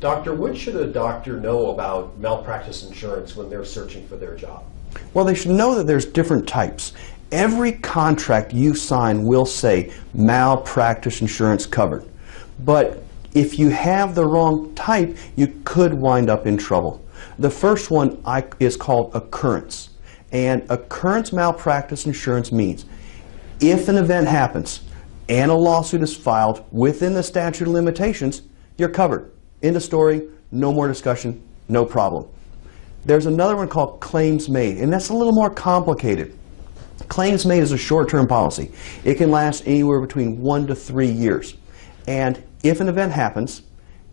Doctor, what should a doctor know about malpractice insurance when they're searching for their job? Well, they should know that there's different types. Every contract you sign will say malpractice insurance covered. But if you have the wrong type, you could wind up in trouble. The first one is called occurrence. And occurrence malpractice insurance means if an event happens and a lawsuit is filed within the statute of limitations, you're covered. End of story, no more discussion, no problem. There's another one called claims made, and that's a little more complicated. Claims made is a short-term policy. It can last anywhere between 1 to 3 years. And if an event happens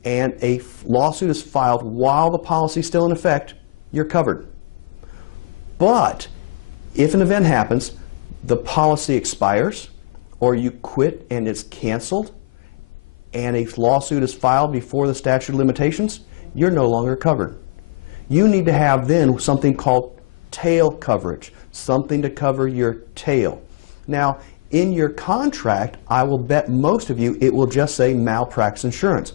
and a lawsuit is filed while the policy is still in effect, you're covered. But if an event happens, the policy expires, or you quit and it's canceled, and a lawsuit is filed before the statute of limitations, you're no longer covered. You need to have then something called tail coverage, something to cover your tail. Now, in your contract, I will bet most of you it will just say malpractice insurance.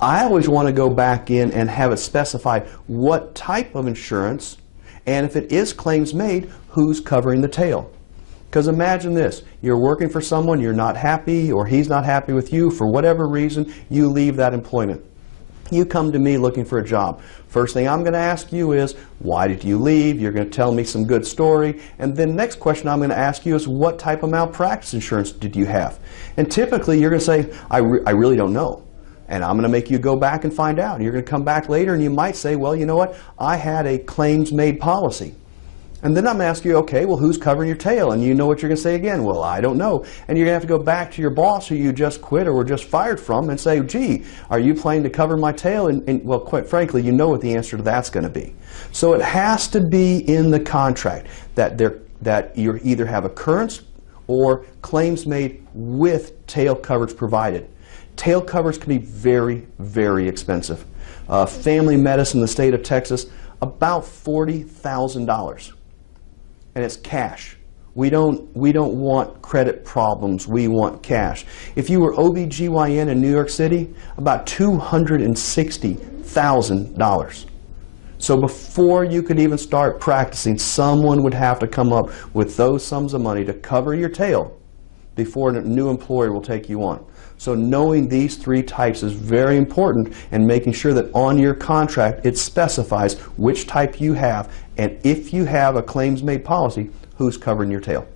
I always want to go back in and have it specify what type of insurance, and if it is claims made, who's covering the tail. Because imagine this, you're working for someone, you're not happy, or he's not happy with you, for whatever reason, you leave that employment. You come to me looking for a job. First thing I'm going to ask you is, why did you leave? You're going to tell me some good story. And then next question I'm going to ask you is, what type of malpractice insurance did you have? And typically you're going to say, I really don't know. And I'm going to make you go back and find out. And you're going to come back later and you might say, well, you know what? I had a claims made policy. And then I'm going to ask you, okay, well, who's covering your tail? And you know what you're going to say again. Well, I don't know. And you're going to have to go back to your boss who you just quit or were just fired from and say, gee, are you planning to cover my tail? And well, quite frankly, you know what the answer to that's going to be. So it has to be in the contract that you either have occurrence or claims made with tail coverage provided. Tail coverage can be very, very expensive. Family medicine in the state of Texas, about $40,000. And it's cash. We don't want credit problems, we want cash. If you were OB/GYN in New York City, about $260,000. So before you could even start practicing, someone would have to come up with those sums of money to cover your tail before a new employer will take you on. So knowing these three types is very important, and making sure that on your contract it specifies which type you have, and if you have a claims made policy, who's covering your tail.